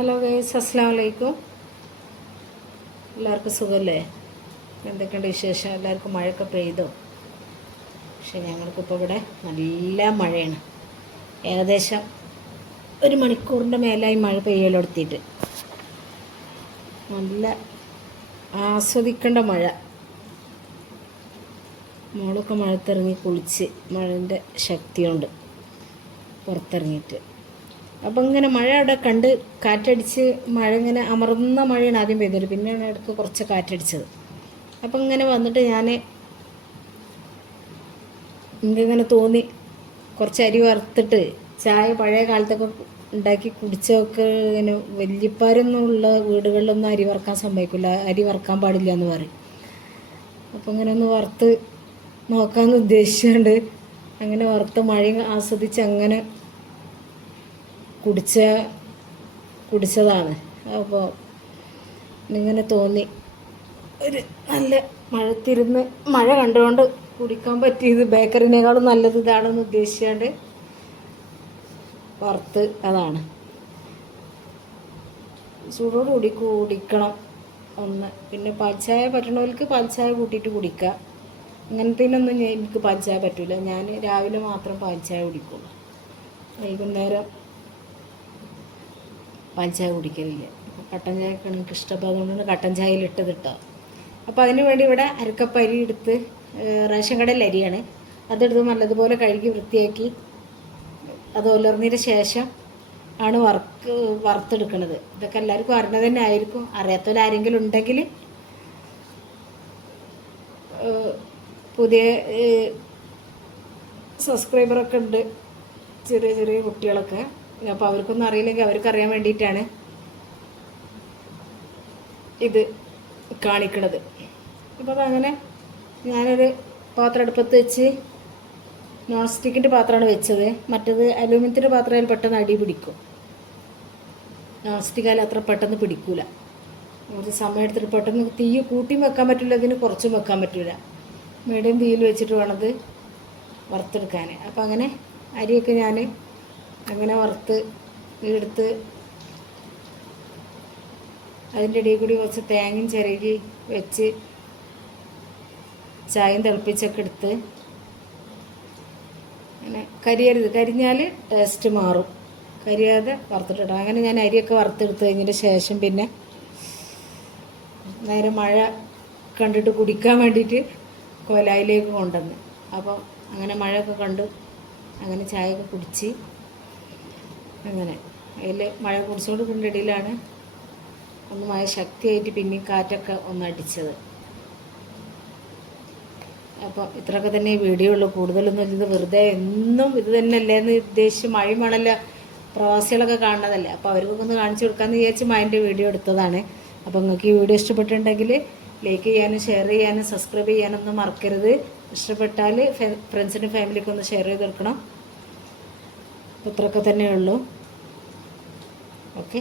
Hello guys, അസ്സലാമു അലൈക്കും. എല്ലാവർക്കും സുഖമല്ലേ? എന്തൊക്കെയുണ്ട് വിശേഷം? എല്ലാവർക്കും മഴയൊക്കെ പെയ്തോ? പക്ഷെ ഞങ്ങൾക്കിപ്പോൾ ഇവിടെ നല്ല മഴയാണ്. ഏകദേശം ഒരു മണിക്കൂറിൻ്റെ മേലായി മഴ പെയ്യലെടുത്തിട്ട്. നല്ല ആസ്വദിക്കേണ്ട മഴ. മോളൊക്കെ മഴത്തിറങ്ങി കുളിച്ച് മഴൻ്റെ ശക്തിയുണ്ട് പുറത്തിറങ്ങിയിട്ട്. അപ്പം ഇങ്ങനെ മഴ അവിടെ കണ്ട് കാറ്റടിച്ച് മഴ ഇങ്ങനെ അമർന്ന മഴയാണ് ആദ്യം പെയ്തത്. പിന്നെയാണ് ഇടയ്ക്ക് കുറച്ച് കാറ്റടിച്ചത്. അപ്പം ഇങ്ങനെ വന്നിട്ട് എനിക്കിങ്ങനെ തോന്നി കുറച്ച് അരി വറുത്തിട്ട് ചായ പഴയ കാലത്തൊക്കെ ഉണ്ടാക്കി കുടിച്ചൊക്കെ ഇങ്ങനെ വല്യപ്പാരൊന്നുമുള്ള വീടുകളിലൊന്നും അരി വറുക്കാൻ സമ്മതിക്കില്ല, അരി വറുക്കാൻ പാടില്ല എന്ന് പറയും. അപ്പം ഇങ്ങനെ ഒന്ന് വറുത്ത് നോക്കാമെന്ന് ഉദ്ദേശിച്ചുകൊണ്ട് അങ്ങനെ വറുത്ത് മഴയും ആസ്വദിച്ച് അങ്ങനെ കുടിച്ചതാണ്. അപ്പോൾ ഇങ്ങനെ തോന്നി ഒരു നല്ല മഴത്തിരുന്ന് മഴ കണ്ടുകൊണ്ട് കുടിക്കാൻ പറ്റിയത് ബേക്കറിനേക്കാളും നല്ലത് ഇതാണെന്ന് ഉദ്ദേശിച്ചുകൊണ്ട് വറുത്ത് അതാണ്. ചൂടോടുകൂടി കുടിക്കണം ഒന്ന്. പിന്നെ പാൽച്ചായ പറ്റണവർക്ക് പാൽച്ചായ കൂട്ടിയിട്ട് കുടിക്കുക. ഇങ്ങനത്തേനൊന്നും എനിക്ക് പാൽച്ചായ പറ്റില്ല. ഞാൻ രാവിലെ മാത്രം പാൽച്ചായ കുടിക്കുള്ളൂ. വൈകുന്നേരം പാൽച്ചായ കുടിക്കലില്ല. അപ്പോൾ കട്ടൻ ചായയൊക്കെ എനിക്ക് ഇഷ്ടം, അതുകൊണ്ടാണ് കട്ടൻ ചായയിലിട്ടത് ഇട്ടോ. അപ്പോൾ അതിന് വേണ്ടി ഇവിടെ അരക്കപ്പ് അരി എടുത്ത്, റേഷൻ കടയിൽ അരിയാണ്, അതെടുത്ത് നല്ലതുപോലെ കഴുകി വൃത്തിയാക്കി അത് ഉലർന്നതിന് ശേഷം ആണ് വറുത്തെടുക്കുന്നത്. ഇതൊക്കെ എല്ലാവർക്കും അറിഞ്ഞത് തന്നെ ആയിരിക്കും. അറിയാത്തവരാരെങ്കിലും ഉണ്ടെങ്കിൽ പുതിയ സബ്സ്ക്രൈബറൊക്കെ ഉണ്ട്, ചെറിയ ചെറിയ കുട്ടികളൊക്കെ. അപ്പോൾ അവർക്കൊന്നും അറിയില്ലെങ്കിൽ അവർക്കറിയാൻ വേണ്ടിയിട്ടാണ് ഇത് കാണിക്കണത്. അപ്പോൾ അതങ്ങനെ ഞാനൊരു പാത്രം അടുപ്പത്ത് വെച്ച്, നോൺ സ്റ്റിക്കിൻ്റെ പാത്രമാണ് വെച്ചത്. മറ്റത് അലൂമിനിയത്തിൻ്റെ പാത്രത്തിൽ പെട്ടെന്ന് അടി പിടിക്കും. നോൺ സ്റ്റിക്കായാലും അത്ര പെട്ടെന്ന് പിടിക്കൂല. കുറച്ച് സമയം എടുത്തിട്ട് പെട്ടെന്ന് തീ കൂട്ടിയും വെക്കാൻ പറ്റില്ല, ഇതിന് കുറച്ചും വെക്കാൻ പറ്റില്ല. മീഡിയം തീയിൽ വെച്ചിട്ട് വേണത് വറുത്തെടുക്കാൻ. അപ്പോൾ അങ്ങനെ അരിയൊക്കെ ഞാൻ അങ്ങനെ വറുത്ത് എടുത്ത് അതിൻ്റെ ഇടയിൽ കൂടി കുറച്ച് തേങ്ങയും ചിരകി വെച്ച് ചായയും തിളപ്പിച്ചൊക്കെ എടുത്ത്, അങ്ങനെ കരിയരുത്, കരിഞ്ഞാൽ ടേസ്റ്റ് മാറും. കരിയാതെ വറുത്തിട്ടിടാം. അങ്ങനെ ഞാൻ അരിയൊക്കെ വറുത്തെടുത്ത് കഴിഞ്ഞതിന് ശേഷം പിന്നെ നേരെ മഴ കണ്ടിട്ട് കുടിക്കാൻ വേണ്ടിയിട്ട് കോലായിലേക്ക് കൊണ്ടുവന്ന്. അപ്പം അങ്ങനെ മഴയൊക്കെ കണ്ടു അങ്ങനെ ചായയൊക്കെ കുടിച്ച് അങ്ങനെ അതിൽ മഴ കുടിച്ചുകൊണ്ട് ഇടയിലാണ് ഒന്ന് മഴ ശക്തിയായിട്ട് പിന്നെയും കാറ്റൊക്കെ ഒന്ന് അടിച്ചത്. അപ്പോൾ ഇത്രയൊക്കെ തന്നെ ഈ വീഡിയോ ഉള്ളൂ. കൂടുതലൊന്നും ഇത് വെറുതെ എന്നും ഇത് തന്നെ അല്ലേന്ന് ഉദ്ദേശിച്ച് മഴയും മണല്ല പ്രവാസികളൊക്കെ കാണുന്നതല്ലേ, അപ്പോൾ അവർക്കൊക്കെ ഒന്ന് കാണിച്ചു കൊടുക്കാമെന്ന് വിചാരിച്ച് മഴൻ്റെ വീഡിയോ എടുത്തതാണ്. അപ്പോൾ നിങ്ങൾക്ക് ഈ വീഡിയോ ഇഷ്ടപ്പെട്ടിട്ടുണ്ടെങ്കിൽ ലൈക്ക് ചെയ്യാനും ഷെയർ ചെയ്യാനും സബ്സ്ക്രൈബ് ചെയ്യാനൊന്നും മറക്കരുത്. ഇഷ്ടപ്പെട്ടാൽ ഫ്രണ്ട്സിനും ഫാമിലിക്കും ഒന്ന് ഷെയർ ചെയ്ത് കൊടുക്കണം. അപ്പോൾ ഇത്രയൊക്കെ തന്നെ ഉള്ളൂ. ഓക്കെ,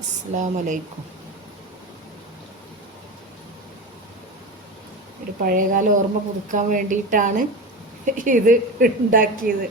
അസ്സലാമു അലൈക്കും. ഒരു പഴയകാല ഓർമ്മ പുതുക്കാൻ വേണ്ടിയിട്ടാണ് ഇത് ഉണ്ടാക്കിയത്.